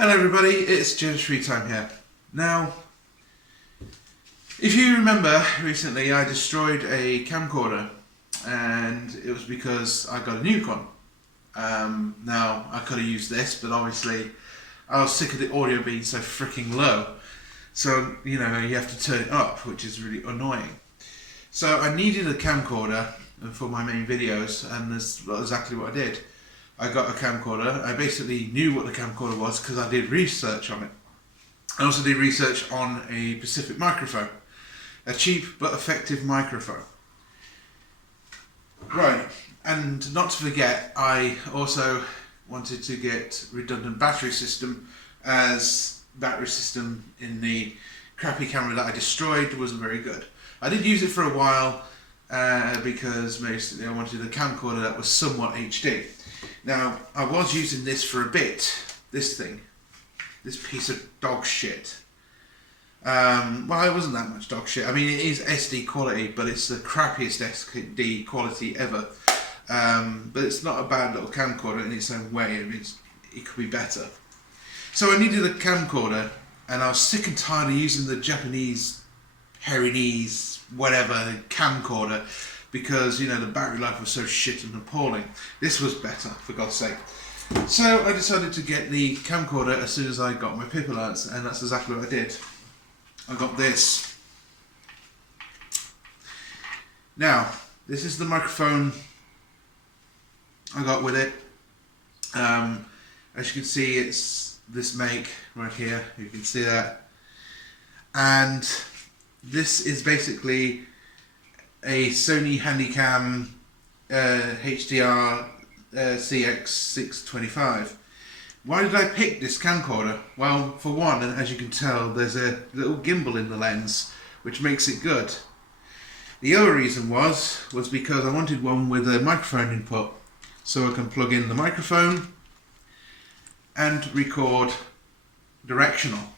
Hello everybody, it's James Free Time here. Now, if you remember recently I destroyed a camcorder and it was because I got a new one. Now, I could have used this, but obviously I was sick of the audio being so freaking low. So, you know, you have to turn it up, which is really annoying. So I needed a camcorder for my main videos, and that's exactly what I did. I got a camcorder. I basically knew what the camcorder was because I did research on it. I also did research on a Pacific microphone. A cheap but effective microphone. Right, and not to forget, I also wanted to get redundant battery system, as battery system in the crappy camera that I destroyed wasn't very good. I did use it for a while because basically I wanted a camcorder that was somewhat HD. Now, I was using this for a bit, this thing, this piece of dog shit. Well, it wasn't that much dog shit. I mean, it is SD quality, but it's the crappiest SD quality ever. But it's not a bad little camcorder in its own way. I mean, it could be better. So I needed a camcorder, and I was sick and tired of using the Japanese, Harinese, whatever, camcorder, because, you know, the battery life was so shit and appalling. This was better, for God's sake. So I decided to get the camcorder as soon as I got my PIP allowance, and that's exactly what I did. I got this. Now, this is the microphone I got with it. As you can see, it's this make right here. You can see that. And this is basically a Sony Handycam HDR CX625. Why did I pick this camcorder? Well, for one, and as you can tell, there's a little gimbal in the lens, which makes it good. The other reason was because I wanted one with a microphone input, so I can plug in the microphone and record directional.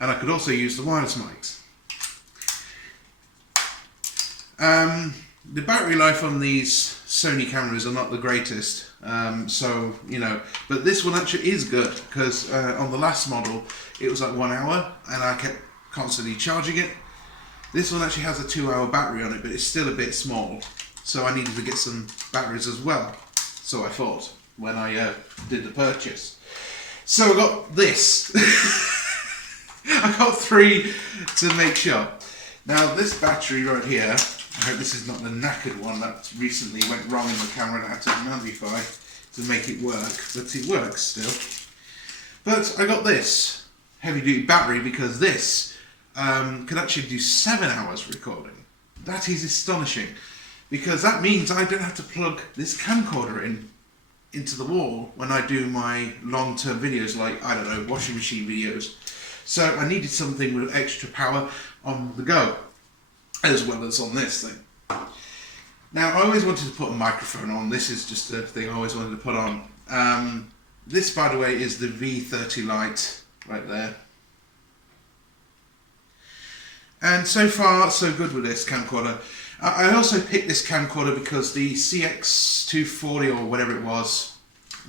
And I could also use the wireless mics. The battery life on these Sony cameras are not the greatest, so, you know, but this one actually is good, because on the last model it was like 1 hour and I kept constantly charging it. This one actually has a 2-hour battery on it, but it's still a bit small, so I needed to get some batteries as well, so I thought when I did the purchase. So I got this. I got 3 to make sure. Now this battery right here, I hope this is not the knackered one that recently went wrong in the camera and I had to modify to make it work, but it works still. But I got this heavy duty battery because this can actually do 7 hours recording. That is astonishing, because that means I don't have to plug this camcorder into the wall when I do my long-term videos, like, I don't know, washing machine videos. So I needed something with extra power on the go, as well as on this thing. Now, I always wanted to put a microphone on. This is just a thing I always wanted to put on. This, by the way, is the V30 Lite right there. And so far, so good with this camcorder. I also picked this camcorder because the CX240 or whatever it was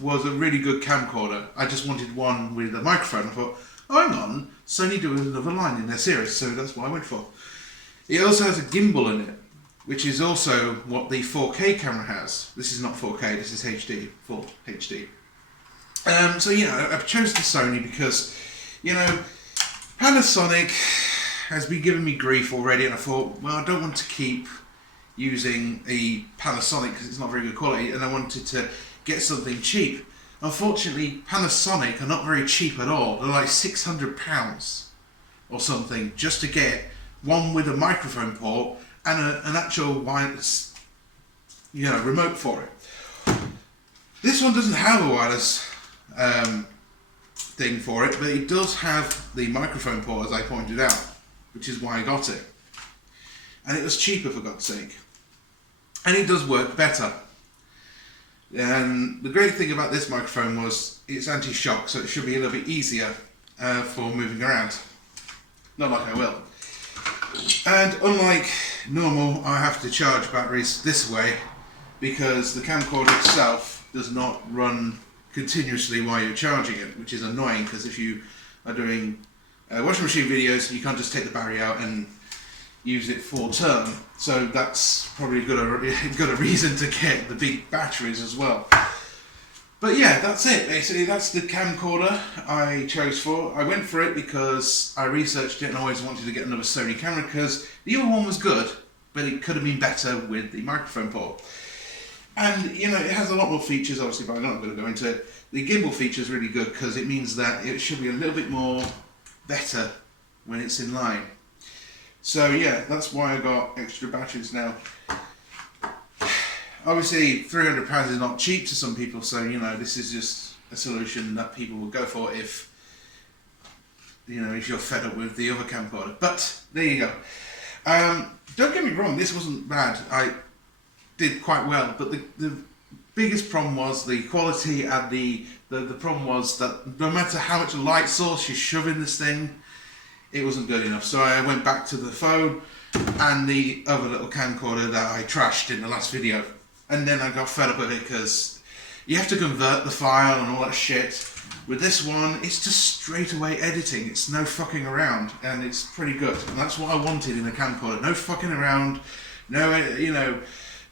a really good camcorder. I just wanted one with a microphone. I thought, oh, hang on, Sony do another line in their series, so that's what I went for. It also has a gimbal in it, which is also what the 4K camera has. This is not 4K, this is HD, full HD. So yeah, I've chosen the Sony because, you know, Panasonic has been giving me grief already, and I thought, well, I don't want to keep using a Panasonic because it's not very good quality, and I wanted to get something cheap. Unfortunately, Panasonic are not very cheap at all. They're like £600 or something just to get one with a microphone port and an actual wireless, you know, remote for it. This one doesn't have a wireless thing for it, but it does have the microphone port, as I pointed out, which is why I got it. And it was cheaper, for God's sake. And it does work better. And the great thing about this microphone was it's anti-shock, so it should be a little bit easier for moving around. Not like I will. And unlike normal, I have to charge batteries this way because the camcorder itself does not run continuously while you're charging it, which is annoying because if you are doing washing machine videos, you can't just take the battery out and use it full term. So that's probably got a reason to get the big batteries as well. But yeah, that's it basically. That's the camcorder I chose for. I went for it because I researched it and I always wanted to get another Sony camera because the other one was good, but it could have been better with the microphone port. And you know, it has a lot more features obviously, but I'm not going to go into it. The gimbal feature is really good because it means that it should be a little bit more better when it's in line. So yeah, that's why I got extra batteries now. Obviously, £300 is not cheap to some people, so you know this is just a solution that people will go for if if you're fed up with the other camcorder. But there you go. Don't get me wrong, this wasn't bad. I did quite well, but the biggest problem was the quality, and the problem was that no matter how much light source you shove in this thing, it wasn't good enough. So I went back to the phone and the other little camcorder that I trashed in the last video. And then I got fed up with it because you have to convert the file and all that shit. With this one, it's just straight away editing. It's no fucking around, and it's pretty good. And that's what I wanted in a camcorder. No fucking around, no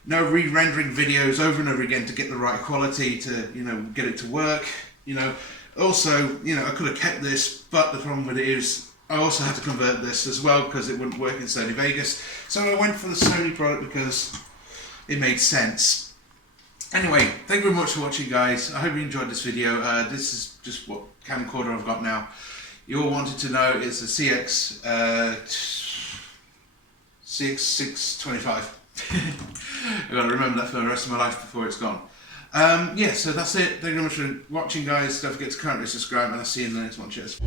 no re-rendering videos over and over again to get the right quality to get it to work. Also I could have kept this, but the problem with it is I also had to convert this as well because it wouldn't work in Sony Vegas. So I went for the Sony product because it made sense. Anyway, thank you very much for watching, guys. I hope you enjoyed this video. This is just what camcorder I've got now. You all wanted to know it's a CX625. I've got to remember that for the rest of my life before it's gone. Yeah, so that's it. Thank you very much for watching, guys. Don't forget to currently subscribe, and I'll see you in the next one. Cheers.